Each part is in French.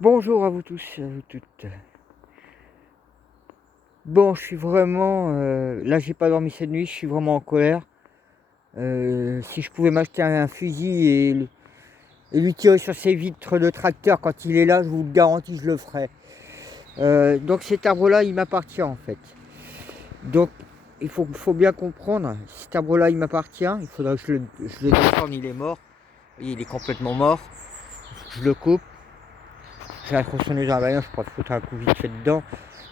Bonjour à vous tous et à vous toutes. Bon, je suis vraiment... là, j'ai pas dormi cette nuit, je suis vraiment en colère. Si je pouvais m'acheter un fusil et lui tirer sur ses vitres de tracteur quand il est là, je vous le garantis, je le ferai. Donc cet arbre-là, il m'appartient en fait. Donc il faut bien comprendre, cet arbre-là, il m'appartient. Il faudra que je le défende, il est mort. Vous voyez, il est complètement mort. Je le coupe. J'ai la tronçonneuse dans la bagnole, je pourrais foutre un coup vite fait dedans.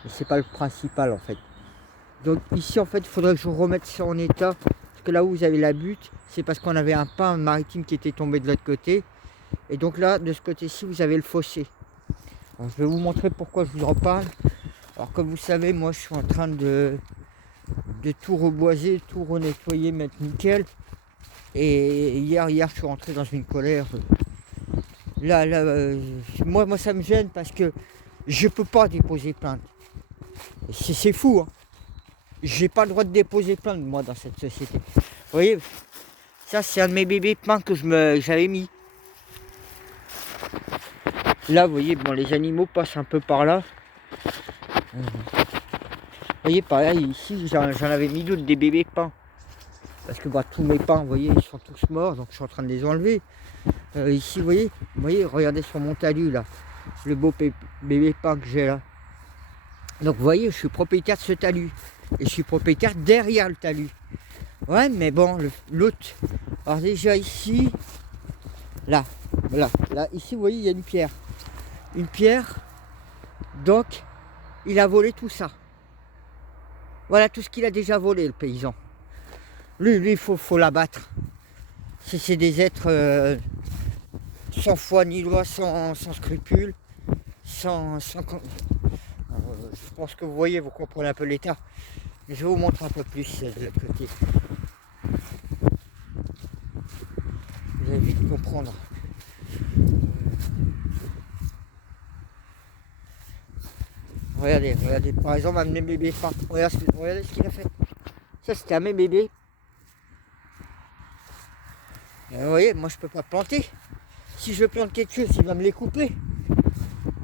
Mais c'est pas le principal en fait. Donc ici en fait il faudrait que je remette ça en état. Parce que là où vous avez la butte, c'est parce qu'on avait un pin maritime qui était tombé de l'autre côté. Et donc là, de ce côté-ci, vous avez le fossé. Alors, je vais vous montrer pourquoi je vous en parle. Alors comme vous savez, moi je suis en train de tout reboiser, tout renettoyer, mettre nickel. Et hier je suis rentré dans une colère. Là, moi ça me gêne parce que je peux pas déposer plainte. C'est fou, hein. J'ai pas le droit de déposer plainte moi dans cette société. Vous voyez, ça c'est un de mes bébés peints que j'avais mis. Là vous voyez, bon les animaux passent un peu par là. Vous voyez pareil ici j'en avais mis d'autres des bébés peints. Parce que bah, tous mes pins, vous voyez, ils sont tous morts, donc je suis en train de les enlever. Ici vous voyez, regardez sur mon talus là. Le beau bébé pin que j'ai là. Donc vous voyez, je suis propriétaire de ce talus. Et je suis propriétaire derrière le talus. Ouais, mais bon, l'autre. Alors déjà ici, là, ici vous voyez, il y a une pierre. Une pierre, donc il a volé tout ça. Voilà tout ce qu'il a déjà volé, le paysan. Lui, il faut l'abattre. C'est des êtres sans foi ni loi, sans scrupules, je pense que vous voyez, vous comprenez un peu l'état. Je vais vous montrer un peu plus de l'autre côté. Vous allez vite comprendre. Regardez, par exemple, un de mes bébés pins. Regardez ce qu'il a fait. Ça, c'était un de mes bébés. Et vous voyez, moi, je peux pas planter. Si je plante quelque chose, il va me les couper.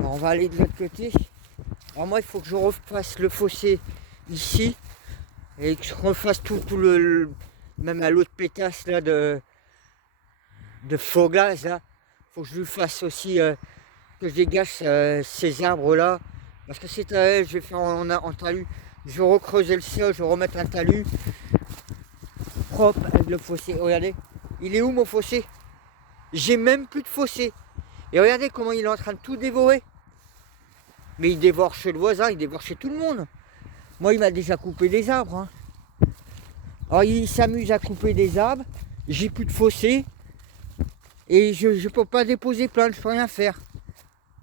Alors, on va aller de l'autre côté. Alors, moi, il faut que je refasse le fossé ici. Et que je refasse tout même à l'autre pétasse là de faux gaz là. Faut que je lui fasse aussi que je dégage ces arbres là. Parce que c'est je vais faire en talus. Je vais recreuser le sol, je vais remettre un talus propre avec le fossé. Regardez, il est où mon fossé? J'ai même plus de fossé. Et regardez comment il est en train de tout dévorer. Mais il dévore chez le voisin, il dévore chez tout le monde. Moi il m'a déjà coupé des arbres. Hein. Alors il s'amuse à couper des arbres. J'ai plus de fossé. Et je ne peux pas déposer plainte, je peux rien faire.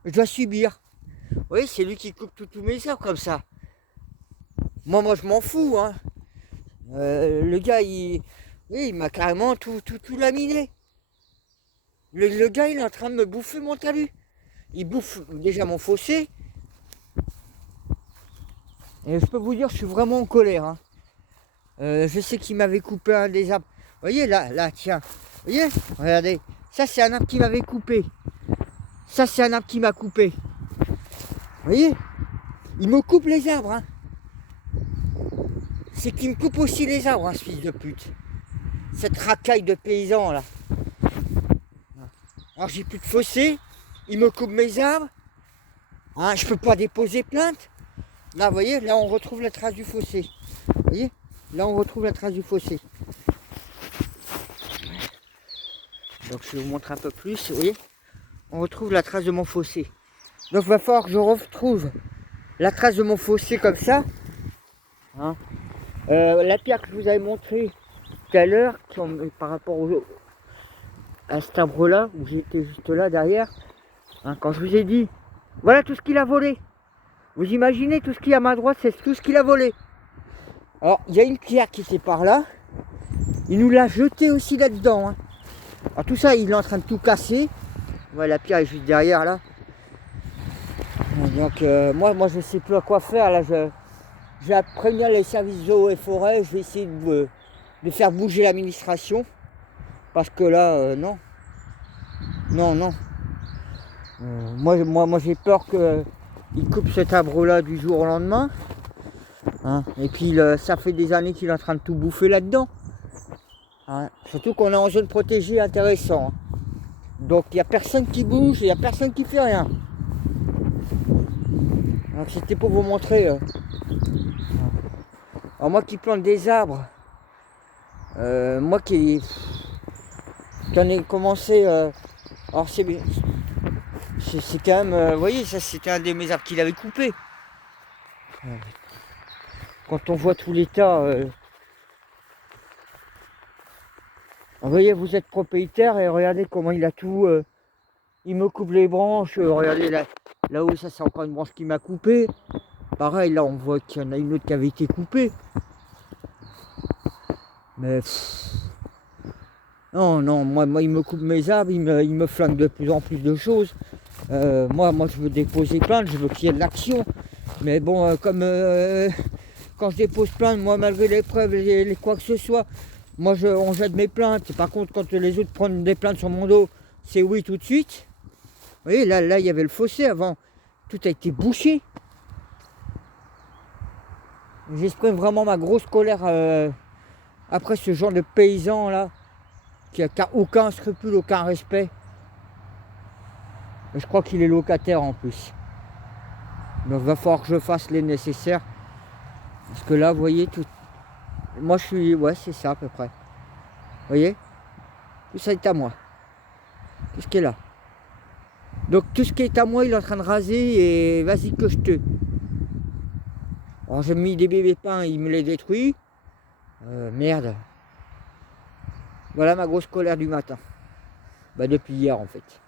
Je dois subir. Oui, c'est lui qui coupe tous mes arbres comme ça. Moi je m'en fous. Hein. Le gars, oui, il m'a carrément tout laminé. Le gars, il est en train de me bouffer mon talus. Il bouffe déjà mon fossé. Et je peux vous dire, je suis vraiment en colère. Hein. Je sais qu'il m'avait coupé un des arbres. Vous voyez, là, tiens. Vous voyez, regardez. Ça, c'est un arbre qui m'avait coupé. Ça, c'est un arbre qui m'a coupé. Vous voyez, il me coupe les arbres. Hein. C'est qu'il me coupe aussi les arbres, hein, ce fils de pute. Cette racaille de paysan, là. Alors, j'ai plus de fossé. Il me coupe mes arbres. Hein, je peux pas déposer plainte. Là, vous voyez, là, on retrouve la trace du fossé. Vous voyez, là, on retrouve la trace du fossé. Donc, je vais vous montrer un peu plus. Vous voyez, on retrouve la trace de mon fossé. Donc il va falloir que je retrouve la trace de mon fossé comme ça. Hein. La pierre que je vous avais montrée tout à l'heure, par rapport à cet arbre là, où j'étais juste là derrière, hein, quand je vous ai dit, voilà tout ce qu'il a volé. Vous imaginez tout ce qu'il y a à ma droite, c'est tout ce qu'il a volé. Alors il y a une pierre qui était par là, il nous l'a jeté aussi là-dedans. Hein. Alors tout ça, il est en train de tout casser. Voilà, la pierre est juste derrière là. Donc moi je ne sais plus à quoi faire. Là, je vais prévenir les services d'eau et forêt. Je vais essayer de faire bouger l'administration. Parce que là, non. Non. Moi j'ai peur qu'il coupe cet arbre-là du jour au lendemain. Hein. Et puis ça fait des années qu'il est en train de tout bouffer là-dedans. Hein. Surtout qu'on est en zone protégée intéressant. Hein. Donc il n'y a personne qui bouge, il n'y a personne qui fait rien. Donc c'était pour vous montrer. Alors moi qui plante des arbres, moi qui en ai commencé. Alors c'est quand même, vous voyez, ça c'était un de mes arbres qu'il avait coupé. Quand on voit tout l'état, vous voyez, vous êtes propriétaire et regardez comment il a tout. Il me coupe les branches, regardez là-haut, ça c'est encore une branche qui m'a coupé. Pareil, là on voit qu'il y en a une autre qui avait été coupée. Mais non, moi il me coupe mes arbres, il me flingue de plus en plus de choses. Moi je veux déposer plainte, je veux qu'il y ait de l'action. Mais bon, comme quand je dépose plainte, moi malgré les preuves, quoi que ce soit, moi on jette mes plaintes. Par contre, quand les autres prennent des plaintes sur mon dos, c'est oui tout de suite. Vous voyez, là il y avait le fossé avant, tout a été bouché. J'exprime vraiment ma grosse colère après ce genre de paysan là, qui a aucun scrupule, aucun respect. Je crois qu'il est locataire en plus. Donc il va falloir que je fasse les nécessaires. Parce que là, vous voyez, tout. Moi je suis. Ouais, c'est ça à peu près. Vous voyez? Tout ça est à moi. Tout ce qui est là. Donc tout ce qui est à moi, il est en train de raser et vas-y que je te. Alors j'ai mis des bébés pins, il me les détruit. Merde. Voilà ma grosse colère du matin. Bah depuis hier en fait.